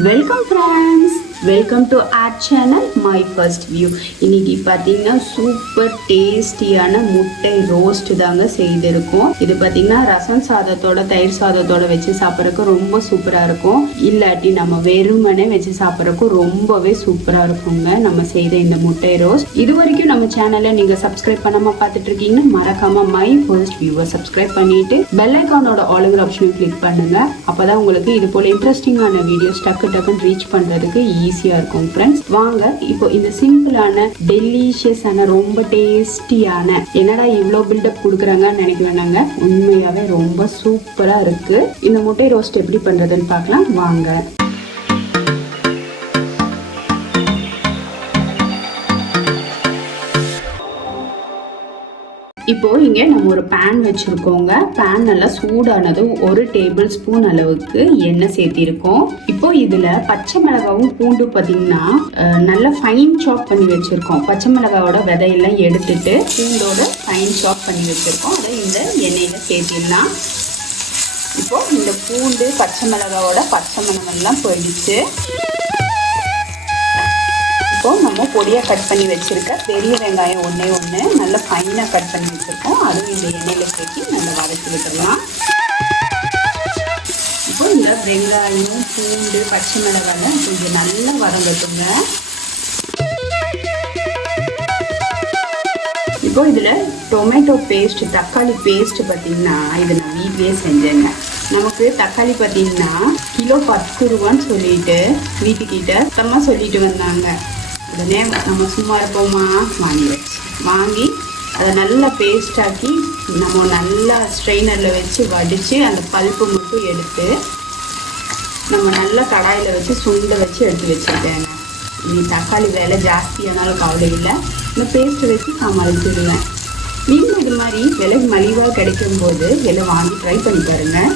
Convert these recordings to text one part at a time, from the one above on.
Welcome friends, welcome to R channel my first view. இன்னைக்கு பார்த்தீங்கன்னா super டேஸ்டியான முட்டை ரோஸ்ட் தாங்க செய்திருக்கோம். இது பார்த்தீங்கன்னா ரசம் சாதத்தோட தயிர் சாதத்தோட வச்சு சாப்பிட்றதுக்கு ரொம்ப சூப்பராக இருக்கும். இல்லாட்டி நம்ம வெறுமனே வச்சு சாப்பிட்றதுக்கு ரொம்பவே சூப்பராக இருக்குங்க நம்ம செய்த இந்த முட்டை ரோஸ்ட். இது வரைக்கும் நம்ம சேனலை நீங்கள் சப்ஸ்கிரைப் பண்ணாமல் பார்த்துட்டு இருக்கீங்கன்னா மறக்காம மை ஃபர்ஸ்ட் வியூவை சப்ஸ்கிரைப் பண்ணிட்டு பெல் ஐக்கானோட ஆளுங்கிற ஆப்ஷனை கிளிக் பண்ணுங்க. அப்போதான் உங்களுக்கு இது போல இன்ட்ரெஸ்டிங்கான வீடியோஸ் டக்குன்னு ரீச் பண்ணுறதுக்கு ஈஸியாக இருக்கும் ஃப்ரெண்ட்ஸ். வாங்க இப்போ இந்த சிம்பிளான டெலிஷியஸான ரொம்ப டேஸ்டியான, என்னடா இவ்வளோ பில்டப் கொடுக்குறாங்கன்னு நினைக்க வேணாங்க, உண்மையாகவே ரொம்ப சூப்பராக இருக்கு. இந்த முட்டை ரோஸ்ட் எப்படி பண்ணுறதுன்னு பார்க்கலாம் வாங்க. இப்போ இங்கே நம்ம ஒரு பேன் வச்சுருக்கோங்க. பேன் நல்லா சூடானதும் 1 டேபிள் ஸ்பூன் அளவுக்கு எண்ணெய் சேர்த்திருக்கோம். இப்போ இதில் பச்சை மிளகாவும் பூண்டு பார்த்தீங்கன்னா நல்லா ஃபைன் சாப் பண்ணி வச்சுருக்கோம். பச்சை மிளகாவோட விதையெல்லாம் எடுத்துட்டு பூண்டோட ஃபைன் சாப் பண்ணி வச்சுருக்கோம். அதை இந்த எண்ணெயில் சேர்த்திடலாம். இப்போ இந்த பூண்டு பச்சை மிளகாவோட பச்சை மணமெல்லாம் போயிடுச்சு. இப்போ நம்ம பொடியாக கட் பண்ணி வச்சுருக்க பெரிய வெங்காயம் ஒன்று நல்லா ஃபைனாக கட் பண்ணி வச்சுருக்கோம். அதுவும் இந்த எண்ணெயில் சேர்த்து நல்லா வதக்கி விட்டுடலாம். இப்போ இந்த வெங்காயம் பூண்டு பச்சை மிளகாய் கொஞ்சம் நல்லா வதங்கட்டுங்க. இப்போ இதில் டொமேட்டோ பேஸ்ட், தக்காளி பேஸ்ட் பார்த்தீங்கன்னா இது நான் வீட்லேயே செஞ்சேங்க. நமக்கு தக்காளி பார்த்தீங்கன்னா கிலோ 10 ரூபான்னு சொல்லிட்டு வீட்டுக்கிட்ட சுத்தமாக சொல்லிட்டு வந்தாங்க. உடனே நம்ம சும்மா இருப்போமா, வாங்கி அதை நல்லா பேஸ்டாக்கி நம்ம நல்லா ஸ்ட்ரெயினரில் வச்சு வடித்து அந்த பல்ப்பு மட்டும் எடுத்து நம்ம நல்லா கடாயில் வச்சு சுண்டை வச்சு எடுத்து வச்சுருக்கேங்க. இனி தக்காளி விலை ஜாஸ்தியானாலும் கவலை இல்லை, இந்த பேஸ்ட்டை வச்சு சமாளிச்சுடுவேன். நீங்களும் இது மாதிரி விலை மலிவாக கிடைக்கும்போது எல்லாம் வாங்கி ட்ரை பண்ணி பாருங்கள்.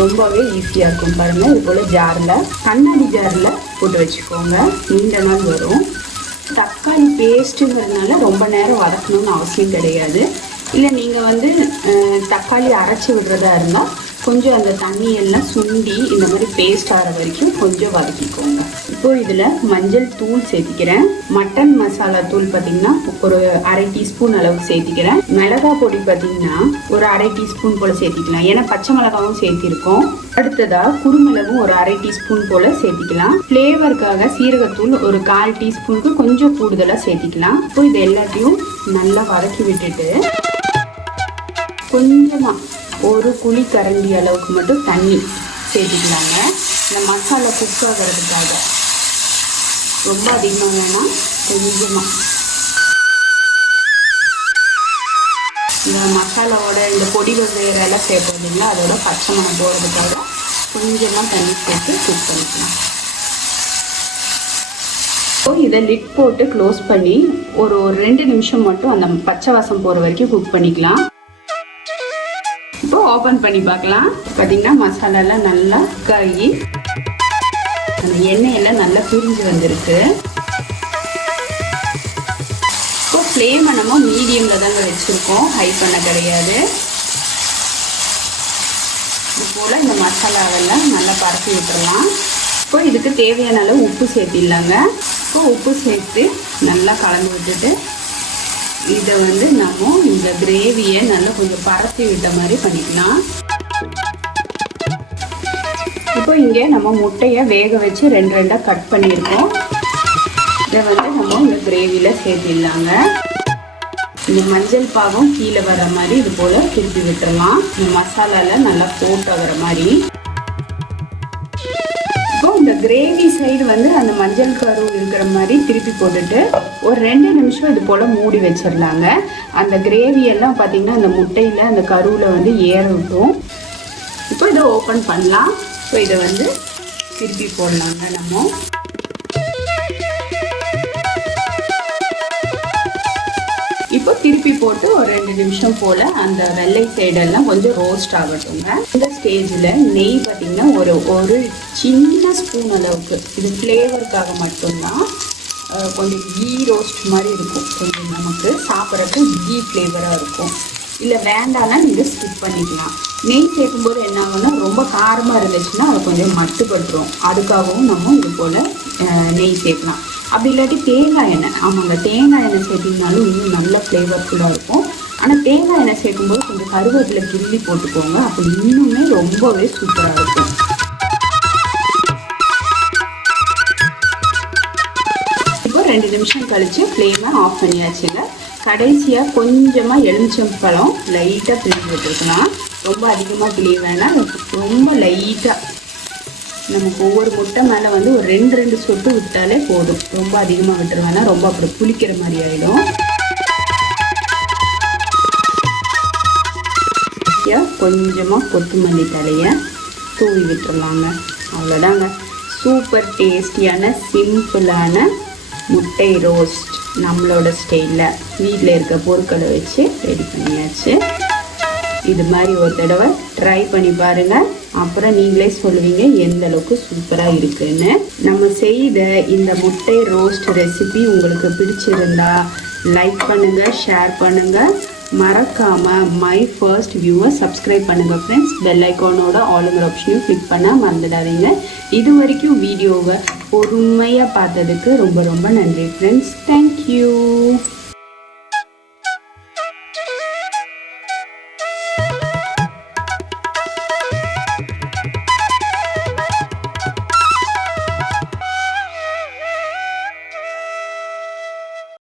ரொம்பவே ஈஸியாக இருக்கும் பாருங்கள். இது போல் ஜாரில், கண்ணாடி ஜாரில் போட்டு வச்சுக்கோங்க, நீண்ட நாள் வரும். தக்காளி பேஸ்ட்டுங்கிறதுனால ரொம்ப நேரம் வதக்கணும்னு அவசியம் கிடையாது. இல்லை நீங்கள் தக்காளி அரைச்சி விடுறதா இருந்தால் கொஞ்சம் அந்த தண்ணியெல்லாம் சுண்டி இந்த மாதிரி பேஸ்ட் ஆகிற வரைக்கும் கொஞ்சம் வதக்கிக்கோங்க. இப்போ இதில் மஞ்சள் தூள் சேர்த்திக்கிறேன். மட்டன் மசாலா தூள் பார்த்திங்கன்னா ஒரு 1/2 டீஸ்பூன் அளவுக்கு சேர்த்திக்கிறேன். மிளகா பொடி பார்த்திங்கன்னா ஒரு 1/2 டீஸ்பூன் போல் சேர்த்திக்கலாம், ஏன்னா பச்சை மிளகாவும் சேர்த்திருக்கோம். அடுத்ததாக குருமிளகும் ஒரு 1/2 டீஸ்பூன் போல் சேர்த்திக்கலாம். ஃப்ளேவருக்காக சீரகத்தூள் ஒரு 1/4 டீஸ்பூனுக்கு கொஞ்சம் கூடுதலாக சேர்த்திக்கலாம். இப்போ இது எல்லாத்தையும் நல்லா வதக்கி விட்டுட்டு கொஞ்சமாக ஒரு குழி கரண்டி அளவுக்கு மட்டும் தண்ணி சேர்த்திக்கலாங்க. இந்த மசாலா குக் ஆகிறதுக்காக ரொம்ப அதிகமாக வேணாம், கொஞ்சமாக. இந்த மசாலாவோட இந்த பொடி வகையெல்லாம் சேர்ப்போம் இல்லைங்களா, அதோட பச்சை மணம் போகிறதுக்காக கொஞ்சமாக தண்ணி சேர்த்து குக் பண்ணிக்கலாம். ஸோ இதை லிட் போட்டு க்ளோஸ் பண்ணி ஒரு 2 நிமிஷம் மட்டும் அந்த பச்சை வாசம் போகிற வரைக்கும் குக் பண்ணிக்கலாம். இப்போ ஓப்பன் பண்ணி பார்க்கலாம். பார்த்தீங்கன்னா மசாலாலாம் நல்லா கழுகி அந்த எண்ணெயெல்லாம் நல்லா பிரிஞ்சு வந்திருக்கு. இப்போ ஃப்ளேமை நம்ம மீடியமில் தாங்க வச்சுருக்கோம், ஹை பண்ண கிடையாது. இது போல் இந்த மசாலாவெல்லாம் நல்லா பரப்பி விட்டுடலாம். இப்போ இதுக்கு தேவையான அளவு உப்பு சேர்த்திடலாங்க. இப்போ உப்பு சேர்த்து நல்லா கலந்து விட்டுட்டு இதை நம்ம இந்த கிரேவியை நல்லா கொஞ்சம் பரப்பி விட்ட மாதிரி பண்ணிக்கலாம். இப்போ இங்கே நம்ம முட்டையை வேக வச்சு 2 கட் பண்ணியிருக்கோம். இதை நம்ம இந்த கிரேவியில் சேர்த்திடலாங்க. இந்த மஞ்சள் பாகம் கீழே வர்ற மாதிரி இது போல் திருப்பி விட்டுடலாம். இந்த மசாலாவில் நல்லா போட்டு வர மாதிரி. இப்போ இந்த கிரேவி சைடு அந்த மஞ்சள் கரு இருக்கிற மாதிரி திருப்பி போட்டுட்டு ஒரு 2 நிமிஷம் இது போல் மூடி வச்சிடலாங்க. அந்த கிரேவியெல்லாம் பார்த்திங்கன்னா அந்த முட்டையில் அந்த கருவில் ஏற விட்டும். இப்போ இதை ஓப்பன் பண்ணலாம். ஸோ இதை திருப்பி போடலாங்க. நம்ம இப்போ திருப்பி போட்டு ஒரு 2 நிமிஷம் போல் அந்த வெள்ளை சைடெல்லாம் கொஞ்சம் ரோஸ்ட் ஆகட்டுங்க. இந்த ஸ்டேஜில் நெய் பார்த்திங்கன்னா ஒரு சின்ன ஸ்பூன் அளவுக்கு, இது ஃப்ளேவருக்காக மட்டும்தான், கொஞ்சம் கீ ரோஸ்ட் மாதிரி இருக்கும். கொஞ்சம் நமக்கு சாப்பிட்றதுக்கு கீ ஃப்ளேவராக இருக்கும். இல்லை வேண்டாம்னா நீங்கள் ஸ்கிப் பண்ணிக்கலாம். நெய் சேர்க்கும்போது என்ன ஆகும்னா ரொம்ப காரமாக இருந்துச்சுன்னா அதை கொஞ்சம் மட்டுப்படுத்தும். அதுக்காகவும் நம்ம இது போல் நெய் சேர்க்கலாம். அப்படி இல்லாட்டி தேங்காய் எண்ணெய், ஆமாங்க தேங்காய் எண்ணெய் சேர்த்திங்கனாலும் இன்னும் நல்ல ஃப்ளேவர்ஃபுல்லாக இருக்கும். ஆனால் தேங்காய் எண்ணெய் சேர்க்கும்போது கொஞ்சம் கருவேப்பிலை கிள்ளி போட்டுக்கோங்க, அப்படி இன்னுமே ரொம்பவே சூப்பராக இருக்கும். இப்போ 2 நிமிஷம் கழித்து ஃப்ளேமை ஆஃப் பண்ணியாச்சுங்க. கடைசியாக கொஞ்சமாக எலுமிச்சம்பழம் லைட்டாக பிழிஞ்சு விட்டுருக்கலாம். ரொம்ப அதிகமாக பிழிய வேணாம், ரொம்ப லைட்டாக. நமக்கு ஒவ்வொரு முட்டை மேலே வந்து ஒரு 2 சொட்டு விட்டாலே போதும். ரொம்ப அதிகமாக விட்டுரு வேணாம், ரொம்ப அப்புறம் புளிக்கிற மாதிரி ஆகிடும். கொஞ்சமாக கொத்தமல்லி தலையை தூவி விட்டுறலாங்க. அவ்வளோதாங்க, சூப்பர் டேஸ்டியான சிம்பிளான முட்டை ரோஸ்ட் நம்மளோட ஸ்டைலில் வீட்டில் இருக்க பொருட்களை வச்சு ரெடி பண்ணியாச்சு. இது மாதிரி ஒரு தடவை ட்ரை பண்ணி பாருங்கள், அப்புறம் நீங்களே சொல்லுவீங்க எந்த அளவுக்கு சூப்பராக இருக்குன்னு. நம்ம செய்த இந்த முட்டை ரோஸ்ட் ரெசிபி உங்களுக்கு பிடிச்சிருந்தா லைக் பண்ணுங்கள், ஷேர் பண்ணுங்கள், மறக்காமல் மை ஃபர்ஸ்ட் வியூவை சப்ஸ்கிரைப் பண்ணுங்கள் ஃப்ரெண்ட்ஸ். பெல் ஐக்கானோட ஆளுங்கிற ஆப்ஷனையும் கிளிக் பண்ண மறந்துடாதீங்க. இது வரைக்கும் வீடியோவை பொறுமையாக பார்த்ததுக்கு ரொம்ப ரொம்ப நன்றி ஃப்ரெண்ட்ஸ். தேங்க்யூ.